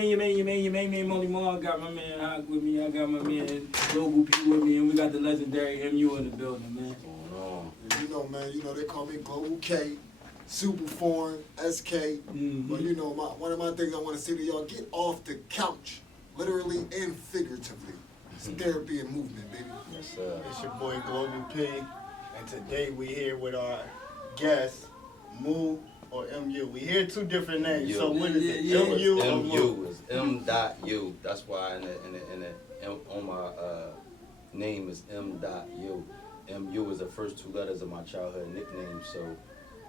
man, Molly Moore. I got my man Hawk with me. I got my man Global P with me, and we got the legendary M.U in the building, man. What's going on? And you know, man, they call me Global K, Super Foreign, SK. Mm-hmm. But you know, one of my things I want to say to y'all, get off the couch, literally and figuratively. It's therapy and movement, baby. Yes, sir. It's your boy Global P, and today we here with our guest, M.U or M.U. We hear two different names, so what is it? Yeah. M.U or M.U is M.U. That's why on my name is M.U. M.U is the first two letters of my childhood nickname, so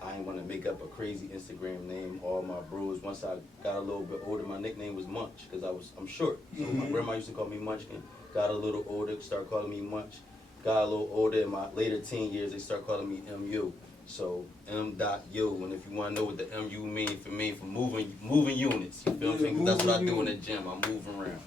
I ain't want to make up a crazy Instagram name. All my bros, once I got a little bit older, my nickname was Munch, because I'm short. So my grandma used to call me Munchkin. Got a little older, started calling me Munch. Got a little older in my later teen years, they start calling me M.U. So M.U, and if you want to know what the M.U mean for moving units, you feel what I'm saying? 'Cause that's what I do in the gym, I move around.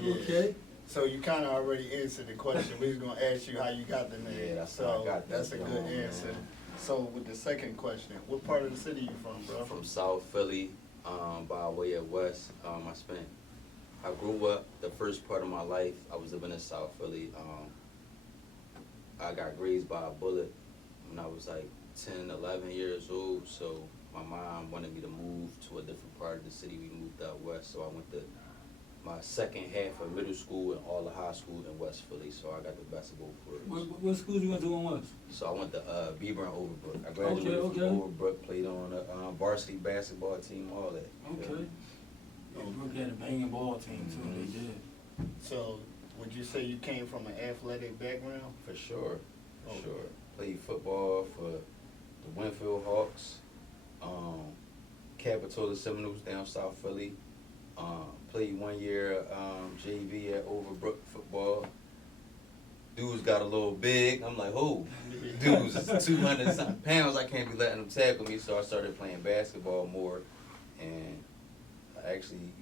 Okay. So you kind of already answered the question. We was gonna ask you how you got the name. Yeah, that's how I got that. That's a good answer. Man. So with the second question, what part of the city you from, bro? From South Philly, by way of West. I grew up, the first part of my life, I was living in South Philly. I got grazed by a bullet when I was like 10, 11 years old. So my mom wanted me to move to a different part of the city. We moved out west. So I went to my second half of middle school and all the high school in West Philly. So I got the best of both worlds. What schools you went to in West? So I went to Beaver and Overbrook. I graduated from Overbrook, played on the varsity basketball team, all that. Okay. Overbrook had a banging ball team too. They did. So would you say you came from an athletic background? For sure. Played football for the Winfield Hawks, Capitola Seminoles down South Philly. Played 1 year JV at Overbrook football. Dudes got a little big. I'm like, oh, dudes is 200 something pounds. I can't be letting them tackle me. So I started playing basketball more, and I actually,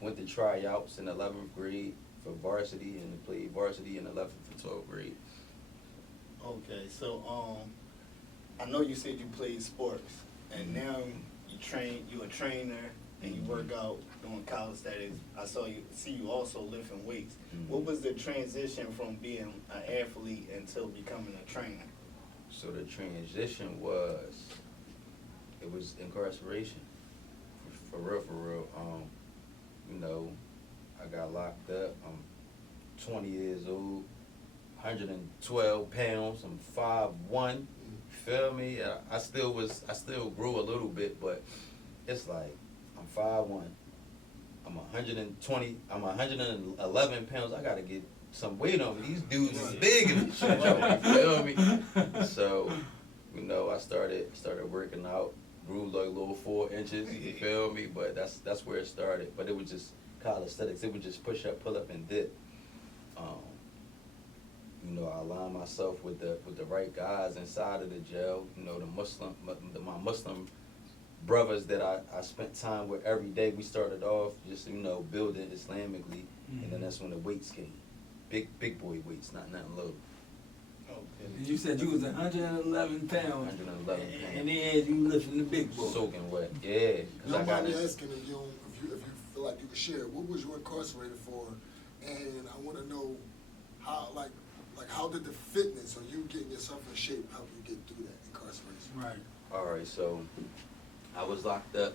went to tryouts in 11th grade for varsity, and played varsity in 11th and 12th grade. Okay, so I know you said you played sports, and now you a trainer, and you work out doing college. That is, I see you also lifting weights. What was the transition from being an athlete until becoming a trainer? So the transition was incarceration. For real. I got locked up. I'm 20 years old, 112 pounds. I'm 5'1". Feel me? I still grew a little bit, but it's like I'm 5'1". I'm 111 pounds. I gotta get some weight on me. These dudes is big in the shit, you feel me? So, I started working out, grew like a little 4 inches, you feel me? But that's where it started. But it was just calisthenics. It was just push up, pull up, and dip. I aligned myself with the right guys inside of the jail. My Muslim brothers that I spent time with every day. We started off just building Islamically, and then that's when the weights came, big boy weights, not nothing low. Okay. You said you was 111 pounds. 111 pounds. And then you lifting the big boy. Soaking wet, yeah. No mind me asking if you feel like you could share, what was you incarcerated for? And I want to know how did the fitness or you getting yourself in shape help you get through that incarceration? Right. All right, so I was locked up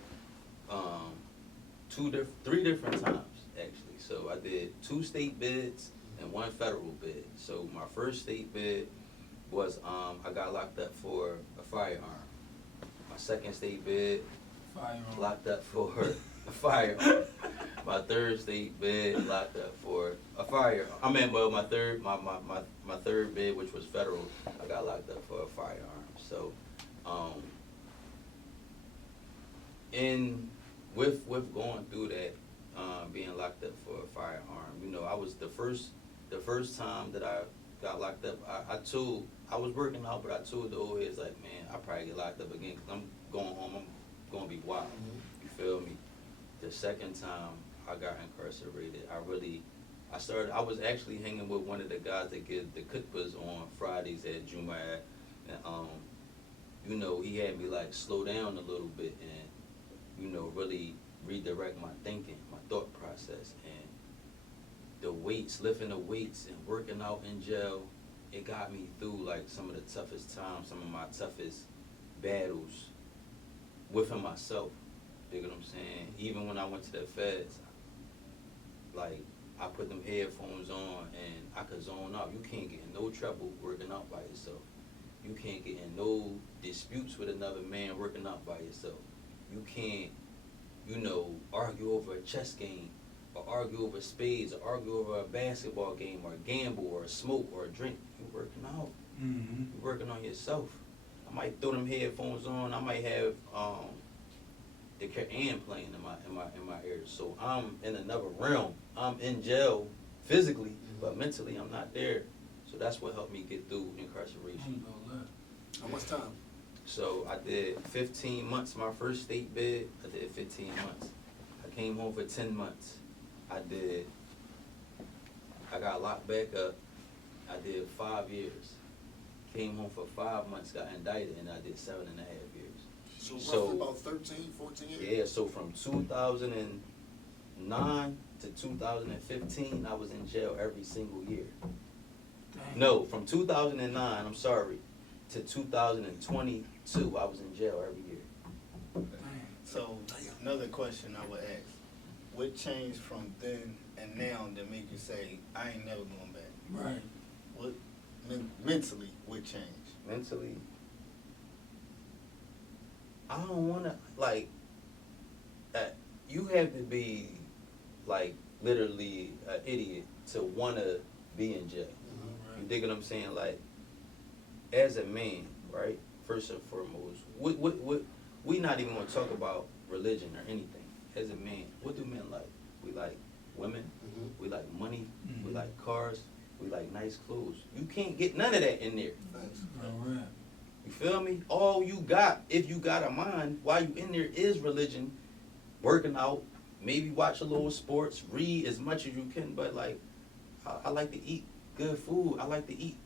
3 different times actually. So I did 2 state bids and 1 federal bid. So my first state bid was I got locked up for a firearm. My second state bid, locked up for a firearm. My third state bid, locked up for a firearm. My third bid, which was federal, I got locked up for a firearm. So with going through that, being locked up for a firearm, I was the first time that I got locked up. I was working out, but I told the old heads like, man, I probably get locked up again because I'm going home. I'm gonna be wild. You feel me? The second time I got incarcerated, I was actually hanging with one of the guys that get the khutbahs on Fridays at Jumu'ah, and he had me like slow down a little bit, and you know, really redirect my thinking, my thought process. And the weights, lifting the weights and working out in jail, it got me through like some of the toughest times, some of my toughest battles within myself. You know what I'm saying? Even when I went to the feds, like, I put them headphones on and I could zone out. You can't get in no trouble working out by yourself. You can't get in no disputes with another man working out by yourself. You can't, you know, argue over a chess game, or argue over spades, or argue over a basketball game, or gamble, or smoke, or drink. You working out. Mm-hmm. You working on yourself. I might throw them headphones on. I might have the Quran playing in my ears. So I'm in another realm. I'm in jail physically, but mentally I'm not there. So that's what helped me get through incarceration. How much time? So I did 15 months, my first state bid. I did 15 months. I came home for 10 months. I got locked back up. I did 5 years. Came home for 5 months, got indicted, and I did 7.5 years. So roughly about 13, 14 years? Yeah, so from 2009 to 2015, I was in jail every single year. Dang. No, from 2009, I'm sorry, to 2022, I was in jail every year. Dang. So another question I would ask: what changed from then and now that make you say I ain't never going back? Right. What mentally what changed? Mentally, I don't want to, like, you have to be, like, literally an idiot to want to be in jail. You dig what I'm saying? Like, as a man, right, first and foremost, we not even going to talk about religion or anything. As a man, what do men like? We like women, we like money, we like cars, we like nice clothes. You can't get none of that in there. Thanks. All right. You feel me? All you got, if you got a mind, while you in there is religion, working out, maybe watch a little sports, read as much as you can, but like, I like to eat good food. I like to eat.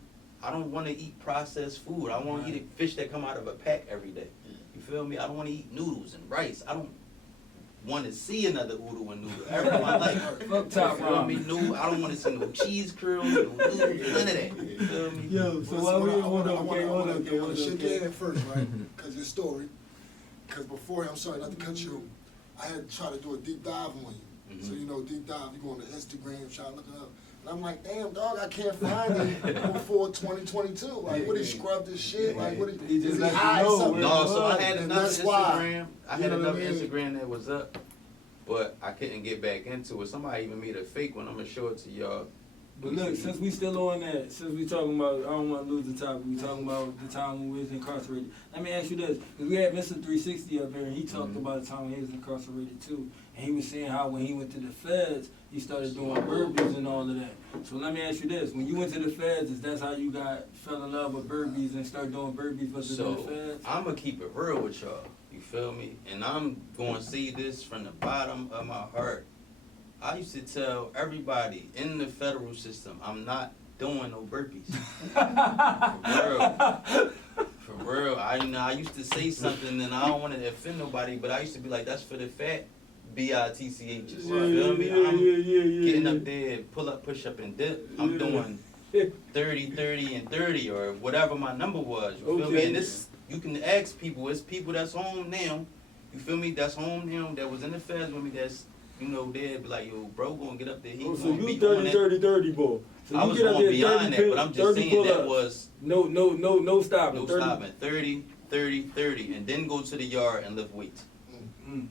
I don't want to eat processed food. I want to eat a fish that come out of a pack every day. You feel me? I don't want to eat noodles and rice. I don't want to see another oodle and noodle ever in my life. Fuck top You feel me? ramen. No, I don't want to see no cheese curls, no noodles, none of that. You feel me? Yo, so I why we want hold to shake your hand first, right? Because your story. Because before, I'm sorry not to cut you, I had to try to do a deep dive on you. So, you know, deep dive, you go on the Instagram, try to look it up. And I'm like, damn, dog, I can't find him before 2022. Like, what he scrubbed his shit? Like, what He just is let you hide know something? No, so I had And another that's why. Instagram. I You had know what I another mean? Instagram that was up, but I couldn't get back into it. Somebody even made a fake one. I'm gonna show it to y'all. But look, since we still on that, since we talking about, I don't want to lose the topic, we talking about the time when we was incarcerated. Let me ask you this, because we had Mr. 360 up here, and he talked about the time when he was incarcerated too. And he was saying how when he went to the feds, he started doing burpees and all of that. So let me ask you this, when you went to the feds, is that how you fell in love with burpees and started doing burpees for the So feds? I'm gonna keep it real with y'all. You feel me? And I'm gonna say this from the bottom of my heart. I used to tell everybody in the federal system, I'm not doing no burpees. For real. I used to say something and I don't want to offend nobody, but I used to be like, that's for the fat bitchs. You feel me? I'm getting up there, pull up, push up, and dip. I'm doing 30, 30, and 30, or whatever my number was. You feel me? And this, you can ask people. It's people that's home now. You feel me? That's home now. That was in the feds with me. That's, you know, they'd be like, yo, bro, gonna get up there. He Oh, so gonna you be 30, 30, 30, boy. So I you was get up going there, beyond 30 that, but I'm just saying pull-ups. that was no stopping. no 30. stopping. 30, 30, 30, and then go to the yard and lift weights. Mm.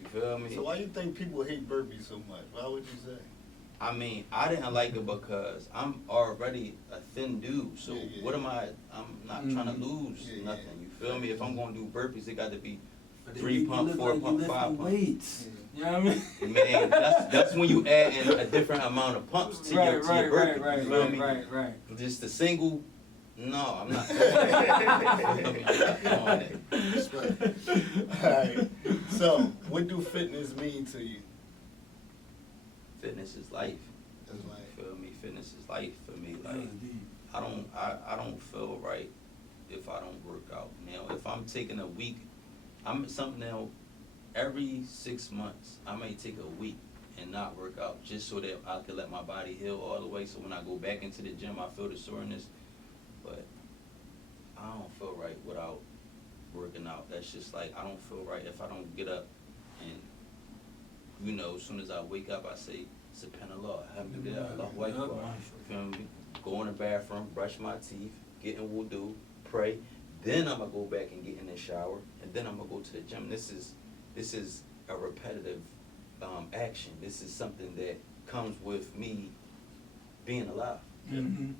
You feel me? So why you think people hate burpees so much? Why would you say? I mean, I didn't like it because I'm already a thin dude. So what am I? I'm not trying to lose nothing. You feel me? If I'm gonna do burpees, it got to be 3 pump, 4 pump, 5 pump. Weights. You know what I mean? Man, that's when you add in a different amount of pumps to your burpee. You feel me? Right. Just a single. No, I'm not doing that. Come on, Respect. Alright. So, what do fitness mean to you? Fitness is life. It's You like, feel me? Fitness is life for me. That Like, was deep. I don't feel right if I don't work out. Now, if I'm taking a week, I'm something now. every 6 months, I may take a week and not work out just so that I can let my body heal all the way. So when I go back into the gym, I feel the soreness. But I don't feel right without working out. That's just like, I don't feel right if I don't get up and, you know, as soon as I wake up, I say, Subhanallah, alhamdulillah, Allahu Akbar. You feel me? Go in the bathroom, brush my teeth, get in wudu, pray. Then I'm gonna go back and get in the shower, and then I'm gonna go to the gym. This is a repetitive action. This is something that comes with me being alive. Mm-hmm.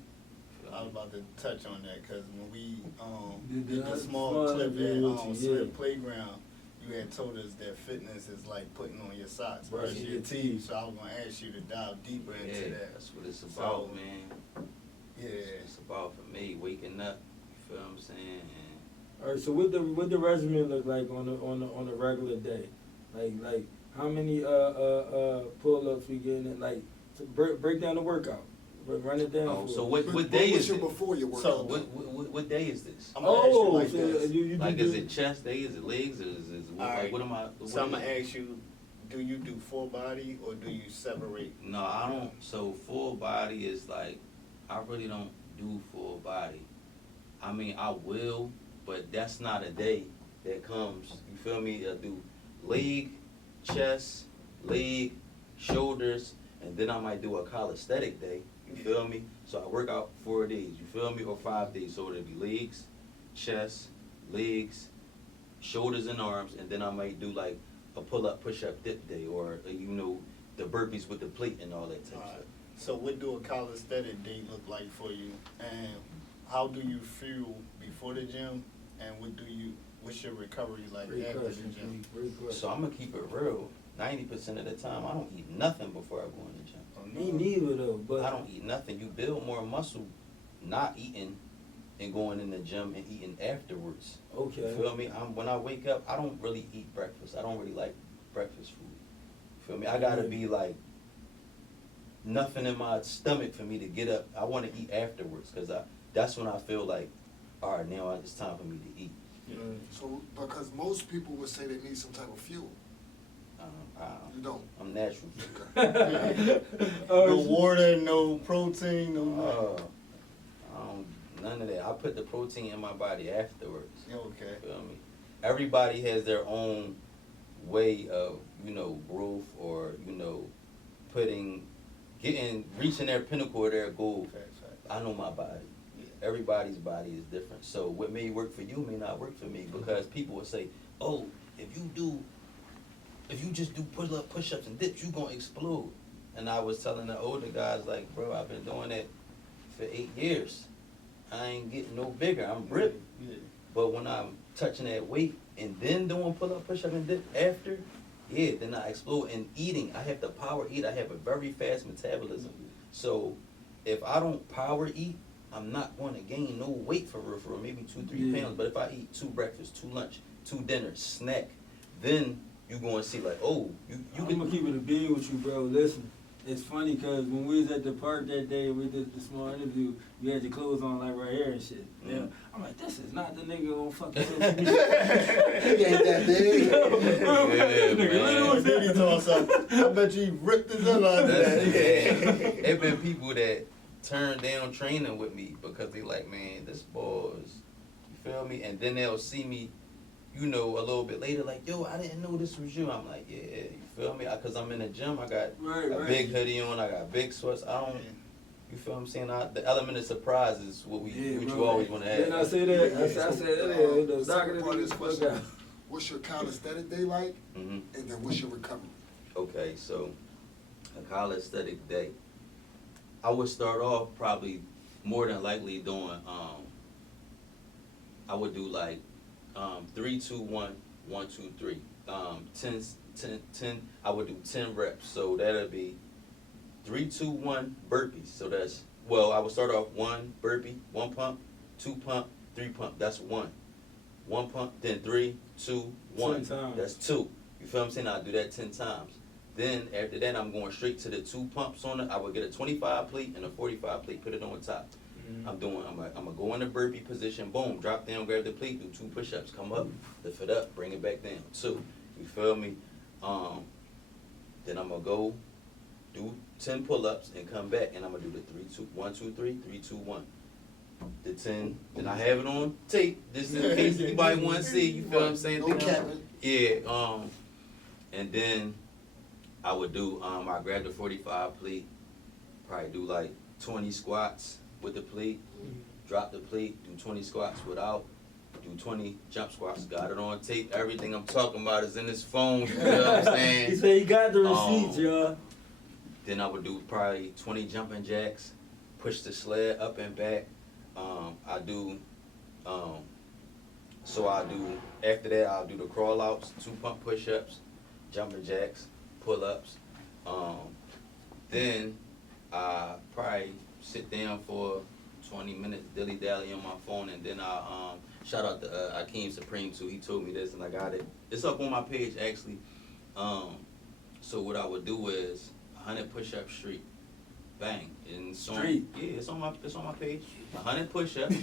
I was about to touch on that because when we Did did the the small clip at yeah. Slip Playground, you had told us that fitness is like putting on your socks, brushing your teeth. So I was gonna ask you to dive deeper into that. That's what it's about, So, man. Yeah. It's about for me waking up. You feel what I'm saying? All right. So what the regimen look like on a regular day? Like how many pull ups we getting? And like to break down the workout. Run it down. Oh, for so us. what day is your it? before your workout? So What day is this? I'm gonna ask you like so this. you Like, do, is it chest day? Is it legs? Is All right. what am I? So I'm what gonna is it? ask you, do you do full body or do you separate? No, I don't. So full body is like, I really don't do full body. I mean, I will, but that's not a day that comes. You feel me? I do leg, chest, leg, shoulders, and then I might do a calisthenic day. You feel me? So I work out 4 days. You feel me? Or 5 days. So it'll be legs, chest, legs, shoulders and arms, and then I might do like a pull-up, push-up, dip day, or you know, the burpees with the plate and all that type of Alright. stuff. So what do a calisthenic day look like for you? And how do you feel before the gym? And what's your recovery like Great after the question, gym? Steve. Great question. So I'm gonna keep it real. 90% of the time, I don't eat nothing before I go in the gym. Me neither though, but I don't eat nothing. You build more muscle not eating and going in the gym and eating afterwards. okay. You feel me? When I wake up, I don't really eat breakfast. I don't really like breakfast food. You feel me? I gotta be like nothing in my stomach for me to get up. I want to eat afterwards because that's when I feel like, all right, now it's time for me to eat. So because most people would say they need some type of fuel. You don't. I'm natural. No water, no protein, no nothing. None of that. I put the protein in my body afterwards. Okay. Feel me? Everybody has their own way of, you know, growth or, you know, reaching their pinnacle or their goal. Fact. I know my body. Yeah. Everybody's body is different. So what may work for you may not work for me because people will say, oh, if you just do push-ups and dips, you gonna explode. And I was telling the older guys, like, bro, I've been doing that for 8 years. I ain't getting no bigger. I'm ripped. Yeah. But when I'm touching that weight and then doing pull-up, push-up, and dip after, yeah, then I explode. And eating, I have to power eat. I have a very fast metabolism. So if I don't power eat, I'm not going to gain no weight for real, maybe 2-3 pounds. But if I eat 2 breakfasts, 2 lunch, 2 dinners, snack, then you going to see like, oh, you I'm can gonna keep it a bean with you, bro. Listen, it's funny because when we was at the park that day, we did the small interview. You had your clothes on like right here and shit. Yeah, I'm like, this is not the nigga on fucking social media. He ain't that big. I bet you ripped his up out of that. There been people that turn down training with me because they like, man, this boy is, you feel me? And then they'll see me, you know, a little bit later, like, yo, I didn't know this was you. I'm like, yeah, you feel me? Because I'm in the gym, I got a big hoodie on, I got big sweats. I don't, you feel what I'm saying? The element of surprise is what you always want to have. Didn't I say that? I said the second part of this fuck question, out. what's your calisthenic day like? Mm-hmm. And then what's your recovery? Okay, so a calisthenic day. I would start off probably more than likely doing, I would do like 3, 2, 1, 1, 2, 3. 10, I would do 10 reps. So that'll be 3, 2, 1 burpees. So that's, well, I would start off 1 burpee, 1 pump, 2 pump, 3 pump. That's 1. 1 pump, then 3, 2, 1. 10 times. That's 2. You feel what I'm saying? I'll do that 10 times. Then after that, I'm going straight to the 2 pumps on it. I would get a 25 plate and a 45 plate, put it on top. Mm-hmm. I'm gonna go in the burpee position, boom, drop down, grab the plate, do 2 push-ups, come up, lift it up, bring it back down. 2. You feel me? Then I'm gonna go do 10 pull-ups and come back, and I'm gonna do the 3, 2, 1, 2, 3, 3, 2, 1. The 10, then I have it on tape, just in case anybody want to see. You feel what I'm saying? No capping. Yeah. And then I would do. I grab the 45 plate, probably do like 20 squats with the plate, drop the plate, do 20 squats without, do 20 jump squats. Got it on tape. Everything I'm talking about is in this phone. You know what I'm saying? He said he got the receipts, y'all. Then I would do probably 20 jumping jacks, push the sled up and back. After that, I'll do the crawl outs, 2 pump push ups, jumping jacks, pull ups. Then I probably sit down for 20 minutes, dilly dally on my phone, and then I shout out to Akeem Supreme too. He told me this, and I got it. It's up on my page actually. So what I would do is 100 push up streak, bang, and it's on, it's on my page. 100 push ups,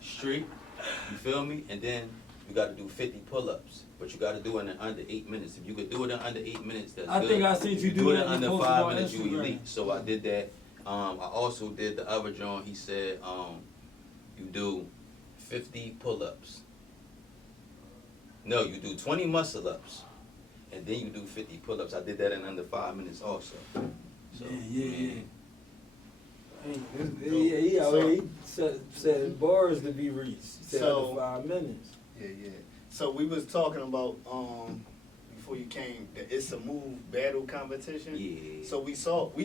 streak. You feel me? And then you got to do 50 pull ups, but you got to do it in under 8 minutes. If you could do it in under 8 minutes, that's good. I think I seen you do it that in under before 5 on minutes, you Instagram. elite. So I did that. I also did the other John. He said you do 50 pull ups. No, you do 20 muscle ups, and then you do 50 pull ups. I did that in under 5 minutes also. So, Yeah. He already said bars to be reached. He said So- under 5 minutes. Yeah. So we was talking about before you came the It's a Move battle competition. Yeah. So we thought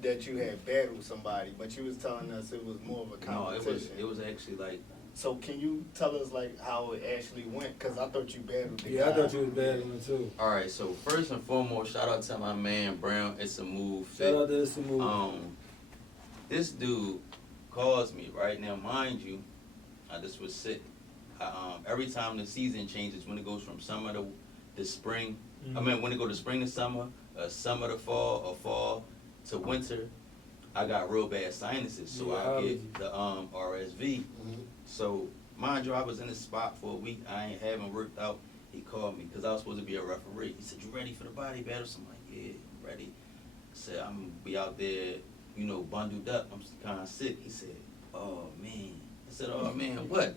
that you had battled somebody, but you was telling us it was more of a No, competition. it was actually like. So can you tell us like how it actually went? Cause I thought you battled the Yeah, I guy. thought you was battling too. All right, so first and foremost, shout out to my man Brown. It's a move. Shout out to It's a Move. This dude calls me right now, mind you. I just was sick. Every time the season changes, when it goes from summer to spring, when it go to spring to summer, summer to fall, or fall to winter, I got real bad sinuses, so Yeah, I get the RSV. So mind you, I was in this spot for a week. I haven't worked out. He called me because I was supposed to be a referee. He said, "You ready for the body battle?" So I'm like, "Yeah, I'm ready." I said, "I'm gonna be out there, bundled up. I'm kind of sick." He said, "Oh man." I said, "Oh man, what?"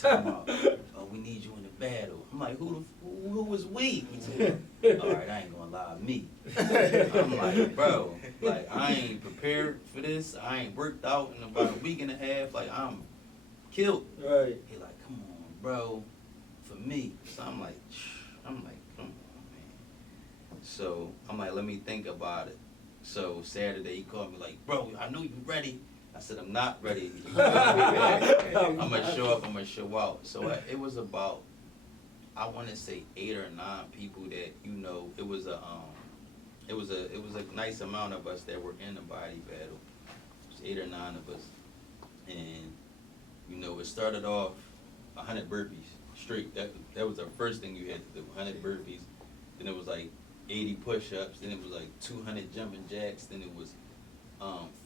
Talking about, "Oh, we need you in the battle." I'm like, who was we? He said, "All right, I ain't gonna lie, me." I'm like, bro, like I ain't prepared for this. I ain't worked out in about a week and a half. Like I'm killed. Right. He like, "Come on, bro, for me." So I'm like, come on, man. So I'm like, let me think about it. So Saturday he called me like, "Bro, I know you ready." I said, "I'm not ready. I'm gonna show up. I'm gonna show out." So it was about, I want to say 8 or 9 people that it was a nice amount of us that were in the body battle. It was 8 or 9 of us, and it started off 100 burpees straight. That was the first thing you had to do, 100 burpees. Then it was like 80 push-ups. Then it was like 200 jumping jacks. Then it was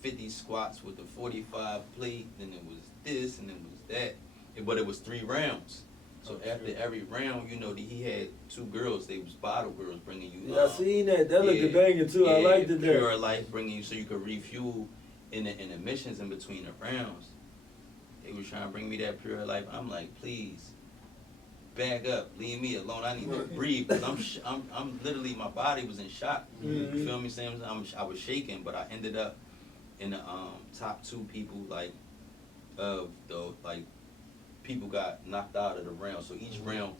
50 squats with the 45 plate. Then it was this, and then it was that. But it was 3 rounds. So after every round, he had 2 girls. They was bottle girls bringing you. Yeah, I seen that. That looked banging too. I liked it. Pure Life bringing you so you could refuel in the missions in between the rounds. They was trying to bring me that Pure Life. I'm like, please, back up, leave me alone. I need to breathe. Cause I'm literally, my body was in shock. Mm-hmm. You feel me? Saying I was shaking, but I ended up in the top 2 people people got knocked out of the round. So each round,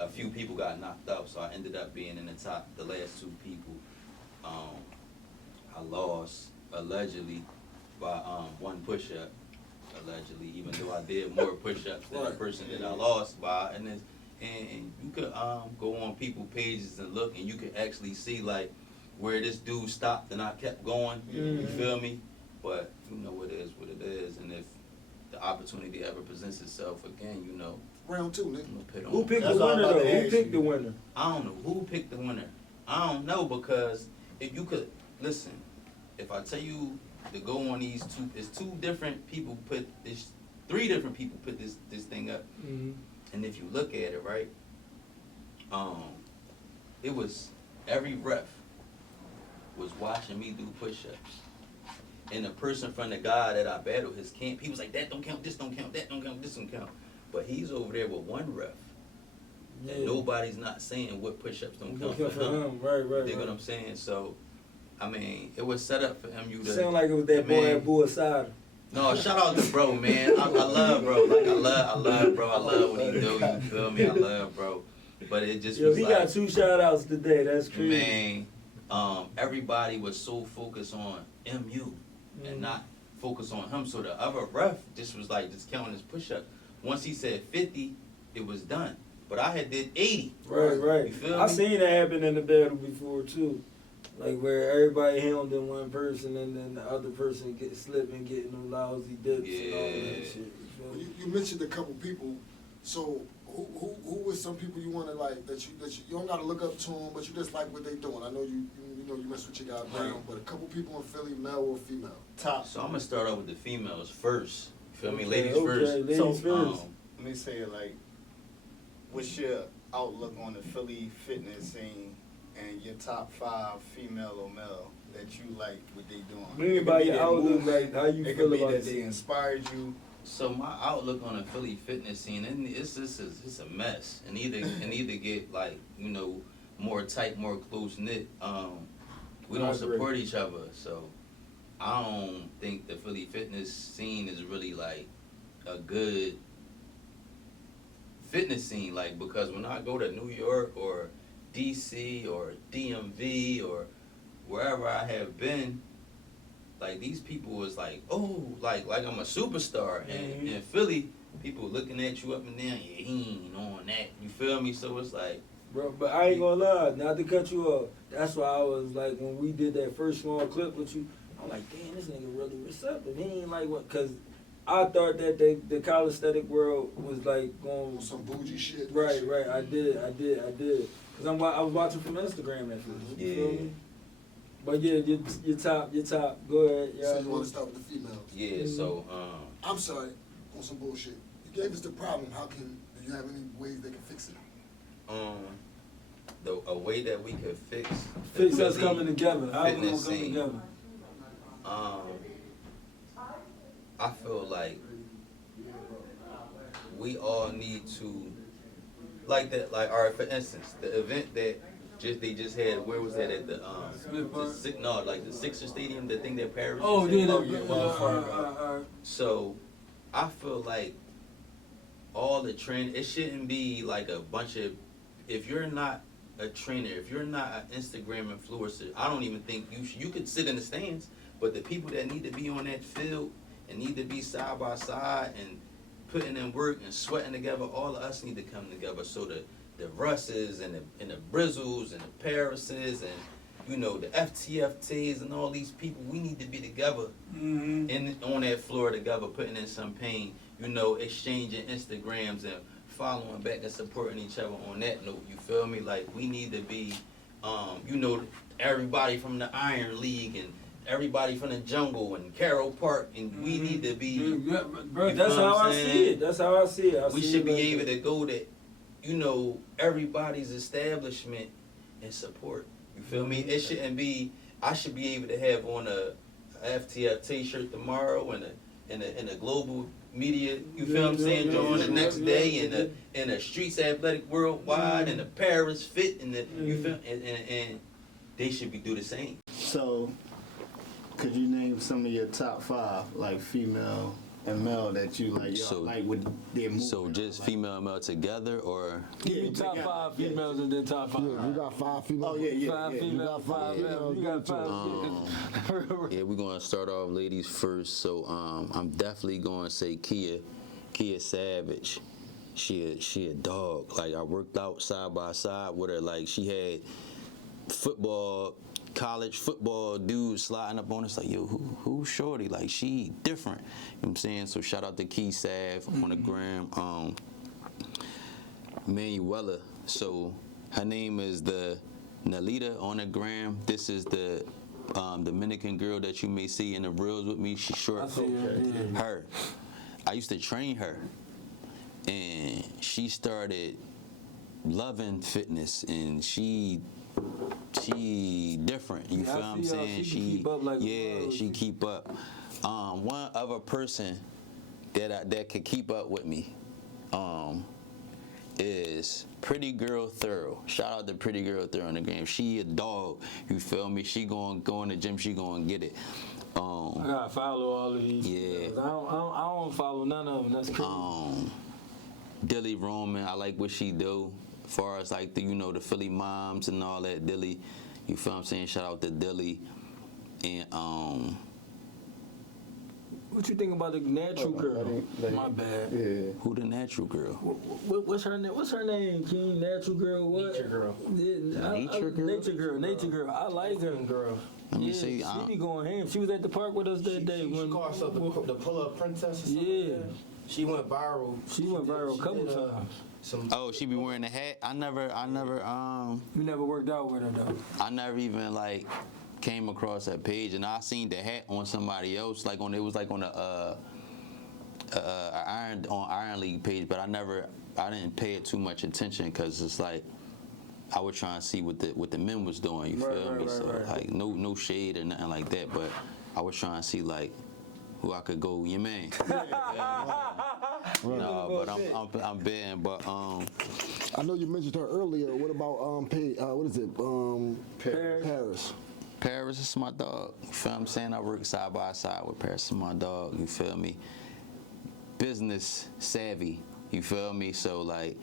a few people got knocked out. So I ended up being in the last 2 people. I lost allegedly by 1 push-up. Allegedly, even though I did more push-ups than the person that I lost by, and you could go on people pages and look, and you could actually see like where this dude stopped and I kept going. You feel me? But it is what it is, and if the opportunity ever presents itself again, Round 2, nigga. I'm gonna put on. Who picked That's the all I'm winner about though? to Who ask picked you. the winner? I don't know who picked the winner. I don't know, because if you could listen, if I tell you to go on these 2, it's 2 different people put this, 3 different people put this thing up. Mm-hmm. And if you look at it, right, it was every ref was watching me do push-ups. And the person from the guy that I battled his camp, he was like, that don't count, this don't count, that don't count, this don't count. But he's over there with one ref. Yeah. And nobody's not saying what push-ups don't count for him. Right. Dig what I'm saying? So, I mean, it was set up for MU to... Sound like it was that boy at Bullside. No, shout out to bro, man. I love bro. Like, I love bro. I love what he do. You feel me? I love bro. But it just was he like... got 2 shout-outs today. That's crazy. Man, everybody was so focused on MU and not focused on him. So the other ref just was like, just counting his push-up. Once he said 50, it was done. But I had did 80. Right. You feel I me? seen that happen in the battle before, too. Like, where everybody helmed in one person and then the other person get slipping, getting them lousy dips and all that shit. Well, you mentioned a couple people. So who was some people you want to like that you don't got to look up to them, but you just like what they doing? I know you mess with your guy Brown, but a couple people in Philly, male or female. Top. So I'm going to start off with the females first. You feel me? Okay, Ladies okay, first. ladies So, first. Let me say it like, what's your outlook on the Philly fitness scene and your top 5 female or male that you like what they doing? Maybe by your outlook, like how you It feel could be about that it. they inspired you. So my outlook on the Philly fitness scene, and it's a mess. And either get like, more tight, more close knit. We don't support each other, so I don't think the Philly fitness scene is really like a good fitness scene. Like, because when I go to New York or DC or DMV or wherever I have been, like these people was like, oh, like I'm a superstar. And in Philly, people looking at you up and down, yeah, he ain't on that. You feel me? So it's like, Bro, but I ain't gonna lie, not to cut you off. That's why I was like, when we did that first small clip with you, I'm like, damn, this nigga really receptive. He ain't like what, cause I thought that the college aesthetic world was like going Some bougie shit. Right. I did. Cause I was watching from Instagram at first. You feel me? But yeah, your top. Go ahead. So you want to start with the females? yeah. So I'm sorry, on some bullshit. You gave us the problem. Do you have any ways they can fix it? a way that we could fix us coming together. How we gonna fitness come scene. together? I feel like we all need to, like that. Like, all right, for instance, the event that they just had. Where was that at the the Sixer Stadium, the thing that Paris. Oh just yeah, had? So I feel like all the trend. It shouldn't be like a bunch of. If you're not a trainer, if you're not an Instagram influencer, I don't even think you could sit in the stands. But the people that need to be on that field and need to be side by side and putting in work and sweating together, all of us need to come together. So the Russes and the Brizzles and the Parises and the FTFTs and all these people, we need to be together on that floor together, putting in some pain, exchanging Instagrams and following back and supporting each other on that note. You feel me? Like, we need to be, everybody from the Iron League and everybody from the Jungle and Carroll Park, and we need to be. Bro, that's how I see it. We should be able to go to, everybody's establishment and support. You feel me? It shouldn't be. I should be able to have on a FTF shirt tomorrow and a global media. You feel what I'm saying? John, the next day in a Streets Athletic Worldwide and the Paris Fit and you feel and they should do the same. So, could you name some of your top 5, like female and male, that you like? Like with their movement? So just female and male together, or You top 5 females and then top 5. Yeah, we got 5 females. Oh yeah. 5 females, 5 males. You got 5. yeah, we're gonna start off ladies first. So I'm definitely gonna say Kia Savage. She a dog. Like, I worked out side by side with her. Like, she had college football dudes sliding up on us like, yo, who's shorty? Like, she different. You know what I'm saying? So shout out to Key Sav on the gram. Manuela. So her name is the Nalita on the gram. This is the Dominican girl that you may see in the reels with me. She's short. Her. I used to train her. And she started loving fitness, and she different. You Yeah, feel I what I'm see how saying? she can keep up like a yeah, pro. she keep up. One other person that could keep up with me is Pretty Girl Thorough. Shout out to Pretty Girl Thorough in the game. She a dog. You feel me? She go in the gym. She gonna get it. I gotta follow all of these. Yeah. I don't follow none of them. That's crazy. Dilly Roman, I like what she do. As far as like the Philly moms and all that, Dilly. You feel what I'm saying? Shout out to Dilly. And What you think about the natural girl? My bad. Yeah. who the natural girl? What's her name? What's her name? King Natural Girl. What? Nature Girl. Yeah, Nature Girl? Nature Girl. I like her. Girl. Let me Yeah, see. she be going ham. She was at the park with us that day. She called herself the pull-up princess or something Yeah. like that. She went viral. She went viral a couple did, times. Oh, she be wearing a hat. I never We never worked out with her though. I never even like came across that page, and I seen the hat on somebody else, it was like on a Iron League page, but I didn't pay it too much attention because it's like I was trying to see what the men was doing. You feel me? So like no shade or nothing like that, but I was trying to see like who I could go. You man? No, but I'm betting, but I know you mentioned her earlier. What about what is it? Paris. Paris is my dog. You feel what I'm saying? I work side by side with Paris is my dog. You feel me? Business savvy. You feel me? So like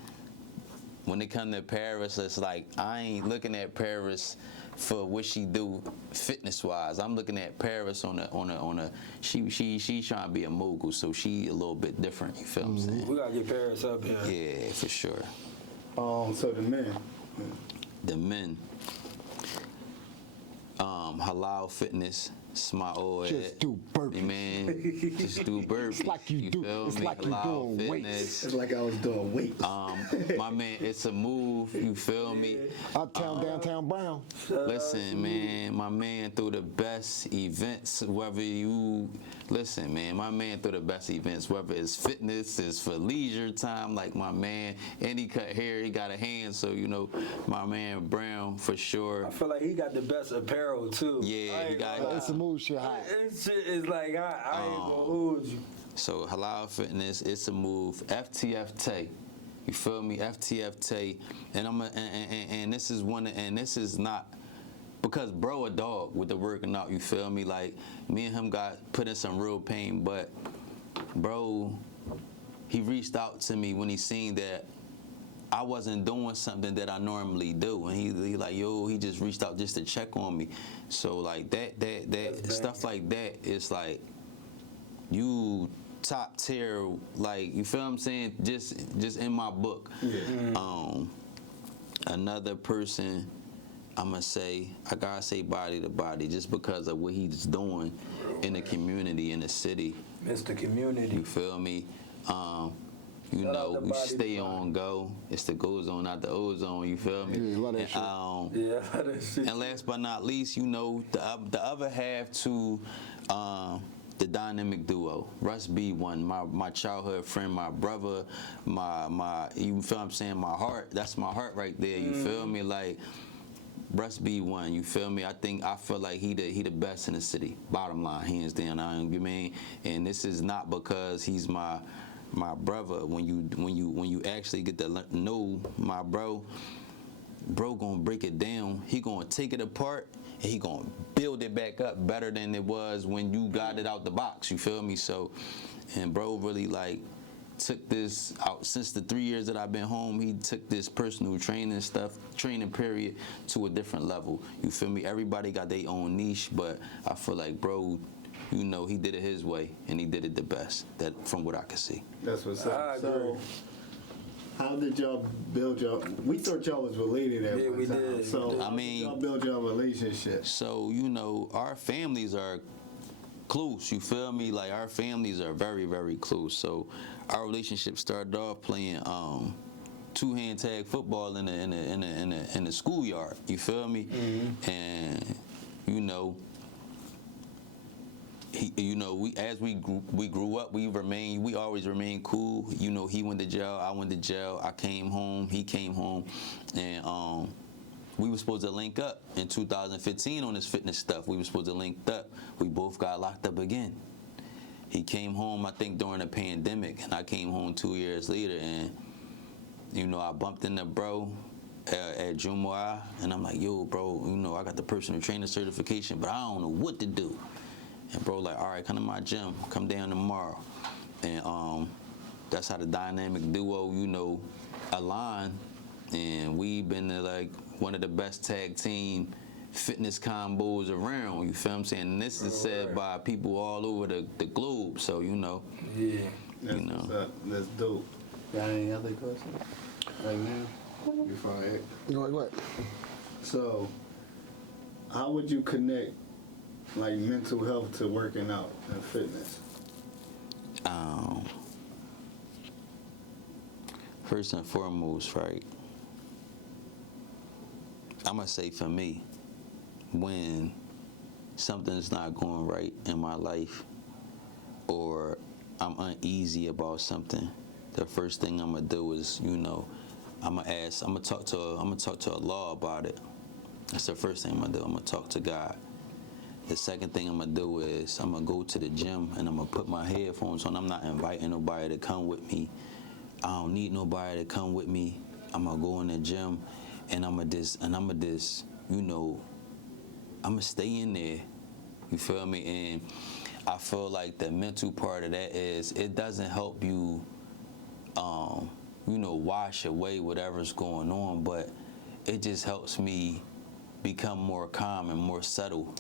when it come to Paris, it's like I ain't looking at Paris for what she do fitness wise. I'm looking at Paris on a she's trying to be a mogul, so she a little bit different. You feel what I'm saying? We gotta get Paris up here. Yeah, for sure. So the men. The men. Halal Fitness. It's my old Just do burpees. Man, just do burpees. It's like you do. feel It's me? like you Halal doing weights. Fitness. It's like I was doing weights. My man, it's a move. You feel me? Uptown, downtown Brown. Listen, man, my man threw the best events. Whether you listen, man, my man threw the best events. Whether it's fitness, it's for leisure time. Like my man, and he cut hair. He got a hand, so my man Brown for sure. I feel like he got the best apparel too. Yeah, he got. It's a move shit hot. This shit is like I ain't gonna hold you. So Halal Fitness, it's a move. FTF Tay, you feel me? FTF Tay, and and this is this is not because bro a dog with the working out. You feel me? Like me and him got put in some real pain, but bro, he reached out to me when he seen that I wasn't doing something that I normally do, and he like, yo, he just reached out just to check on me. So like that stuff like that is like you top tier, like you feel what I'm saying? Just in my book. Yeah. Another person, I gotta say body to body, just because of what he's doing in the community, in the city. Mr. Community. You feel me? We stay on go. It's the go zone, not the ozone. You feel me? Yeah, love that shit. That shit. And last but not least, the other half to the dynamic duo, Russ B1, my childhood friend, my brother, my you feel what I'm saying? My heart. That's my heart right there. You feel me? Like Russ B1, you feel me? I feel like he the best in the city. Bottom line, hands down. You mean? And this is not because he's my brother. When you actually get to know my bro gonna break it down. He gonna take it apart and he gonna build it back up better than it was when you got it out the box. You feel me? So, and bro really like took this out since the 3 years that I've been home. He took this personal training period to a different level. You feel me? Everybody got their own niche, but I feel like bro, he did it his way, and he did it the best. That from what I can see. That's what's I up. agree. So, how did y'all build y'all? We thought y'all was related at one we time. did. So, I how mean- did y'all build y'all relationship? So our families are close. You feel me? Like our families are very, very close. So our relationship started off playing two-hand tag football in the schoolyard. You feel me? And you know, we grew up, we always remained cool. You know, he went to jail, I went to jail, I came home, he came home, and we were supposed to link up in 2015 on this fitness stuff. We were supposed to link up. We both got locked up again. He came home, I think, during the pandemic, and I came home 2 years later, and you know, I bumped into bro at Jumwa, and I'm like, yo, bro, you know, I got the personal trainer certification, but I don't know what to do. And bro, like, all right, come to my gym, come down tomorrow. And that's how the dynamic duo, you know, aligned. And we've been like one of the best tag team fitness combos around, you feel what I'm saying? And this is said by people all over the globe, so, you know. Yeah. That's You know. what's up. That's dope. Got any other questions right now? Before I Go ahead. So, how would you connect like mental health to working out and fitness? First and foremost, right, I'm gonna say for me, when something's not going right in my life or I'm uneasy about something, the first thing I'm gonna do is, you know, I'm gonna talk to Allah about it. That's the first thing I'm gonna do. I'm gonna talk to God. The second thing I'm gonna do is I'm gonna go to the gym and I'm gonna put my headphones on. I'm not inviting nobody to come with me. I don't need nobody to come with me. I'm gonna go in the gym and I'm gonna just, you know, I'm gonna stay in there. You feel me? And I feel like the mental part of that is it doesn't help you, you know, wash away whatever's going on, but it just helps me become more calm and more settled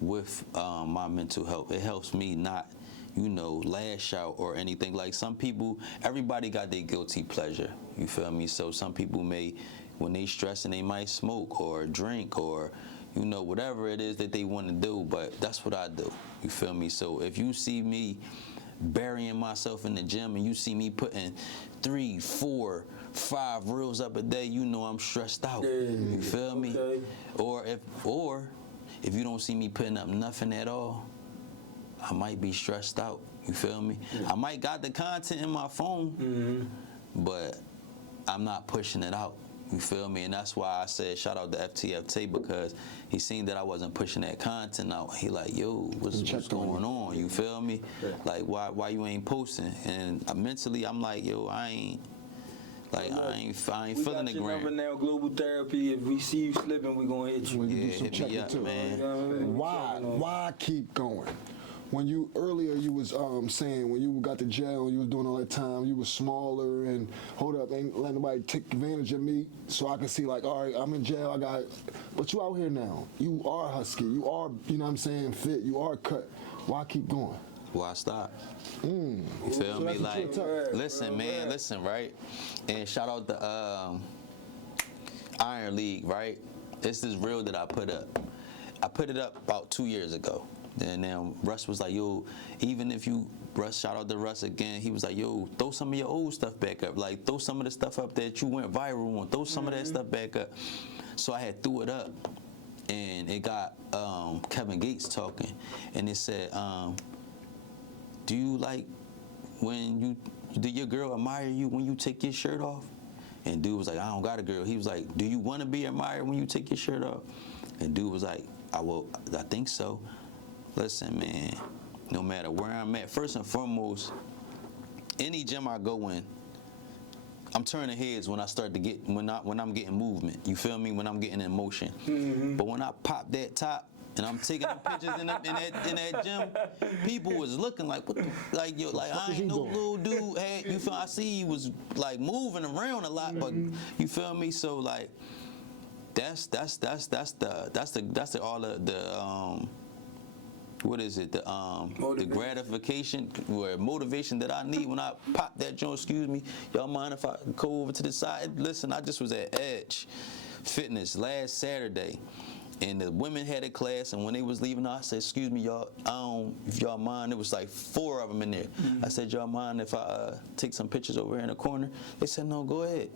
with my mental health. It helps me not, you know, lash out or anything. Like some people, everybody got their guilty pleasure. You feel me? So some people may, when they stressing, they might smoke or drink or, you know, whatever it is that they want to do. But that's what I do. You feel me? So if you see me burying myself in the gym and you see me putting 3, 4, 5 reels up a day, you know I'm stressed out. You feel me? Okay. Or if you don't see me putting up nothing at all, I might be stressed out. You feel me? I might got the content in my phone, but I'm not pushing it out. You feel me? And that's why I said shout out to FTFT, because he seen that I wasn't pushing that content out. He like, yo, what's going on? You feel me? Like, why you ain't posting? And mentally, I'm like, yo, I ain't feeling the We got your number gram. now, Global Therapy. If we see you slipping, we gonna hit you. We can Yeah, do some hit me checking up, too. man. Why keep going? When you earlier you was saying when you got to jail, you was doing all that time, you was smaller and hold up, ain't let nobody take advantage of me, so I can see like, all right, I'm in jail, but you out here now. You are husky. You are, you know what I'm saying, fit. You are cut. Why keep going? Why stop? You feel me? Like, listen, man, listen, right? And shout out the Iron League, right? This is real that I put up. I put it up about 2 years ago. And then Russ was like, yo, even if you, Russ, shout out to Russ again, he was like, yo, throw some of your old stuff back up. Like, throw some of the stuff up that you went viral on. Throw some of that stuff back up. So I had threw it up. And it got Kevin Gates talking. And it said, do you like when do your girl admire you when you take your shirt off? And dude was like, I don't got a girl. He was like, do you want to be admired when you take your shirt off? And dude was like, I think so. Listen, man, no matter where I'm at, first and foremost, any gym I go in, I'm turning heads when I start to get, when I'm getting movement. You feel me? When I'm getting in motion. But when I pop that top and I'm taking them pictures in that gym, people was looking like, what the, like, yo, like I ain't no little dude. Hey, you feel? I see he was like moving around a lot, but you feel me? So like, that's the all of the what is it? The gratification or motivation that I need when I pop that joint. Excuse me, y'all mind if I go over to the side? Listen, I just was at Edge Fitness last Saturday, and the women had a class, and when they was leaving, I said, excuse me, y'all, if y'all mind, it was like 4 of them in there. I said, y'all mind if I take some pictures over here in the corner? They said, no, go ahead.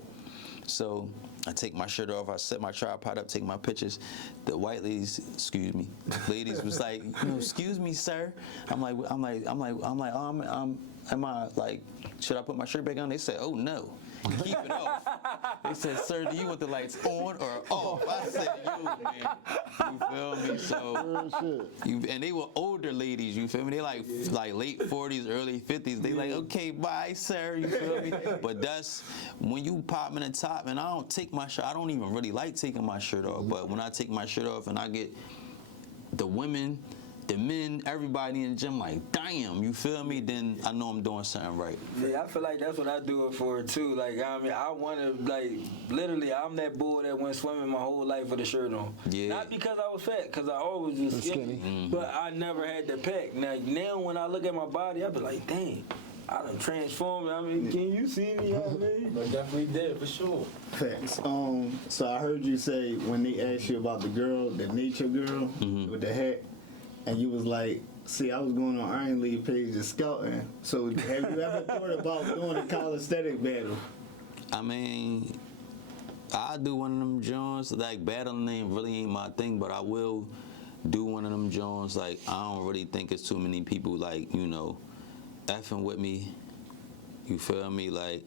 So I take my shirt off, I set my tripod up, take my pictures. The white ladies, excuse me, ladies was like, excuse me, sir. I'm like, am I like, should I put my shirt back on? They said, oh no, keep it off. They said, sir, do you want the lights on or off? I said, yo, man, you feel me? So, and they were older ladies, you feel me? They like late 40s, early 50s. They like, okay, bye, sir, you feel me? But that's when you pop in the top, and I don't take my shirt. I don't even really like taking my shirt off, but when I take my shirt off and I get the women, the men, everybody in the gym like, damn, you feel me? Then I know I'm doing something right. Yeah, I feel like that's what I do it for too. Like, I mean, I want to, like, literally, I'm that bull that went swimming my whole life with a shirt on. Yeah. Not because I was fat, because I always was skinny. But I never had the pack. Now when I look at my body, I be like, dang, I done transformed. I mean, can you see me? I mean, I definitely did, for sure. Facts. So I heard you say when they asked you about the girl, the nature girl with the hat, and you was like, see, I was going on Iron League page and scouting. So have you ever thought about doing a calisthenic battle? I mean, I'll do one of them joints. Like, battling really ain't my thing, but I will do one of them joints. Like, I don't really think it's too many people, like, effing with me. You feel me? Like,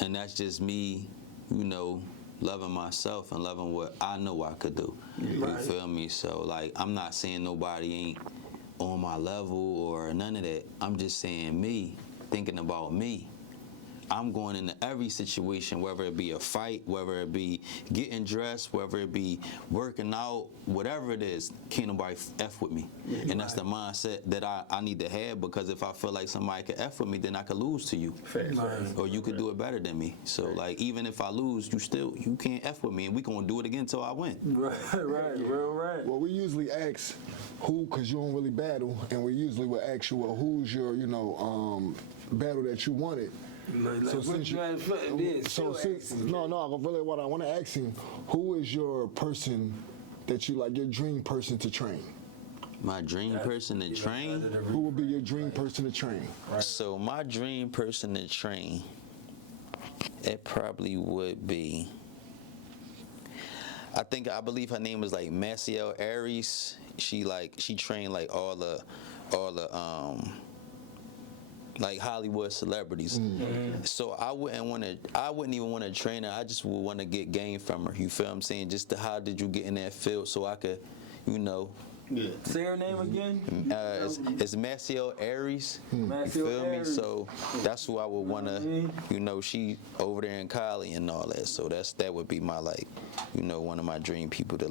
and that's just me, loving myself and loving what I know I could do. You feel me? So, like, I'm not saying nobody ain't on my level or none of that. I'm just saying me, thinking about me. I'm going into every situation, whether it be a fight, whether it be getting dressed, whether it be working out, whatever it is, can't nobody F with me. And that's the mindset that I need to have, because if I feel like somebody can F with me, then I could lose to you. Or you could do it better than me. So, like, even if I lose, you can't F with me, and we gonna do it again until I win. Right. Well, we usually ask who, because you don't really battle, and we usually will ask you, well, who's your, battle that you wanted. So since I really what I want to ask you, who is your person that you like, your dream person to train? My dream person to train? Who would be your dream person to train? So my dream person to train, it probably would be, I believe her name is like Maciel Aries. She trained like all the like Hollywood celebrities. So I wouldn't even want to train her. I just would want to get game from her. You feel what I'm saying? Just how did you get in that field so I could, Say her name again? It's Maciel Aries. You feel me? So that's who I would want to, she over there in Cali and all that. So that would be my, one of my dream people to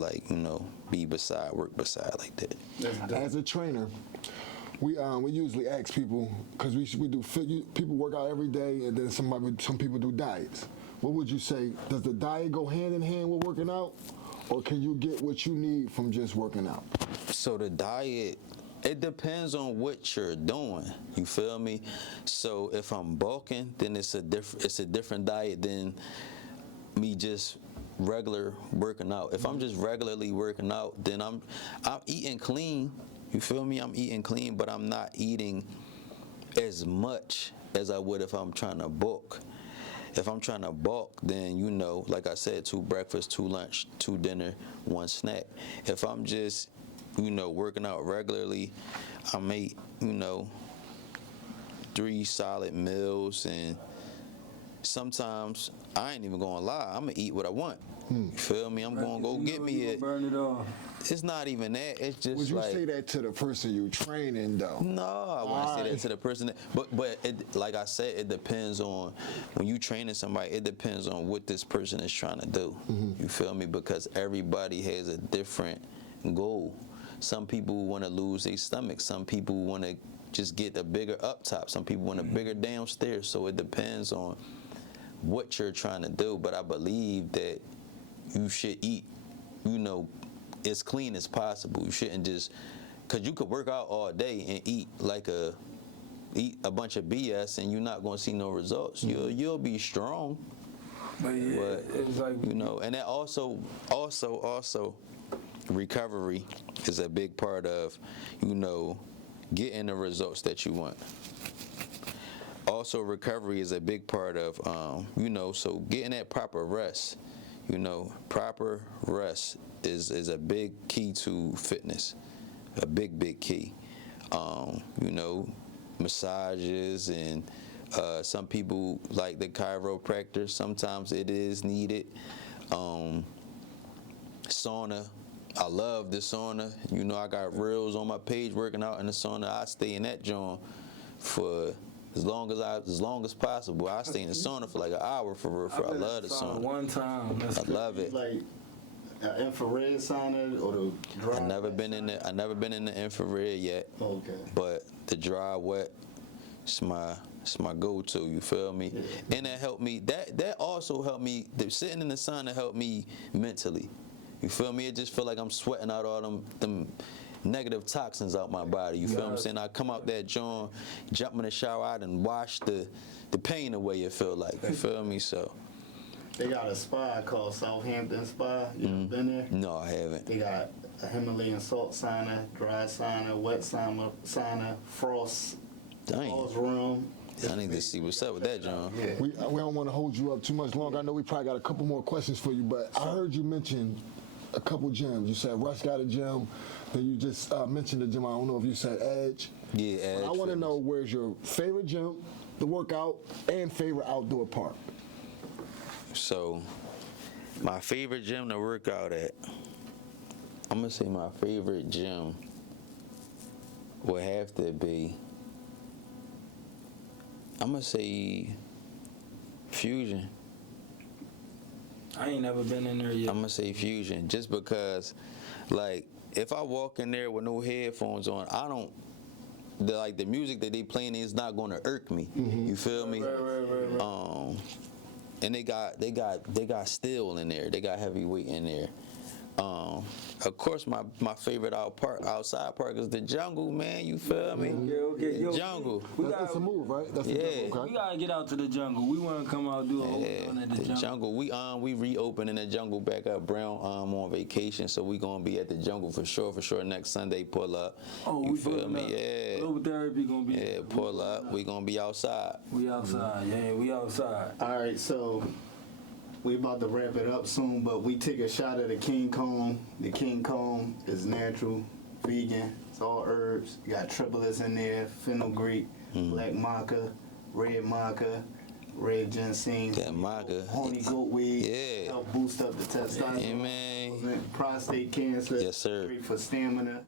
work beside like that. As a trainer, we usually ask people, because we do people work out every day, and then some people do diets. What would you say? Does the diet go hand in hand with working out, or can you get what you need from just working out? So the diet, it depends on what you're doing. You feel me? So if I'm bulking, then it's a different diet than me just regular working out. If I'm just regularly working out, then I'm eating clean. You feel me? I'm eating clean, but I'm not eating as much as I would if I'm trying to bulk. If I'm trying to bulk, then, like I said, 2 breakfast, 2 lunch, 2 dinner, 1 snack. If I'm just, working out regularly, I may, 3 solid meals, and sometimes I ain't even gonna lie, I'm gonna eat what I want. You feel me? I'm gonna go get me it. Burn it off. It's not even that. It's just Would you say that to the person you training though? No, I wouldn't say that to the person. But it, like I said, it depends on when you training somebody. It depends on what this person is trying to do. You feel me? Because everybody has a different goal. Some people want to lose their stomach. Some people want to just get a bigger up top. Some people want a bigger downstairs. So it depends on what you're trying to do. But I believe that you should eat, as clean as possible. You shouldn't just, because you could work out all day and eat a bunch of BS and you're not going to see no results. You'll be strong. But it's like, and that also recovery is a big part of, getting the results that you want. also recovery is a big part of, so getting that proper rest. Proper rest is a big key to fitness, a big key. Massages and some people like the chiropractor. Sometimes it is needed. Sauna. I love the sauna. I got reels on my page working out in the sauna. I stay in that joint for as long as possible. I stay in the sauna for like an hour for real. I love the sauna. One time. I love it. Like infrared sauna or the dry? I never been in the infrared yet. Okay. But the dry wet, it's my go-to. You feel me? Yeah. And that helped me. That also helped me. Sitting in the sauna helped me mentally. You feel me? It just feel like I'm sweating out all them negative toxins out my body. You feel what I'm saying? I come out that joint, jump in the shower out and wash the pain away. It feel like. You feel me? So. They got a spa called Southampton Spa. You ever been there? No, I haven't. They got a Himalayan salt sauna, dry sauna, wet sauna, frost room. I need to see what's up with that, John. Yeah. We don't want to hold you up too much longer. I know we probably got a couple more questions for you, but I heard you mention a couple gyms. You said Russ got a gym, then you just mentioned a gym. I don't know if you said Edge. Yeah, Edge. But I want to know where's your favorite gym, the workout, and favorite outdoor park. So, my favorite gym to work out at, I'm gonna say my favorite gym would have to be, I'm gonna say Fusion. I ain't never been in there yet. I'm gonna say Fusion, just because, like, if I walk in there with no headphones on, the music that they playing is not gonna irk me. You feel me? Right. And they got steel in there. They got heavyweight in there. Of course, my favorite outside park is the jungle, man. You feel me? Okay. Yo, jungle. That's a move, right? That's the jungle, okay? We gotta get out to the jungle. We wanna come out and do a whole run at the jungle. We reopening the jungle back up. Brown on vacation, so we gonna be at the jungle for sure. Next Sunday, pull up. Oh, you we feel me? Up. Yeah. Global therapy gonna be. Yeah, pull up. We gonna be outside. We outside. Yeah, we outside. All right, so we about to wrap it up soon, but we take a shot of the King Kong. The King Kong is natural, vegan. It's all herbs. You got triplets in there, fenugreek, black maca, red ginseng, That maca. honey goat weed. Yeah. Help boost up the testosterone. Yeah, man. Prostate cancer. Yes, sir. Great for stamina.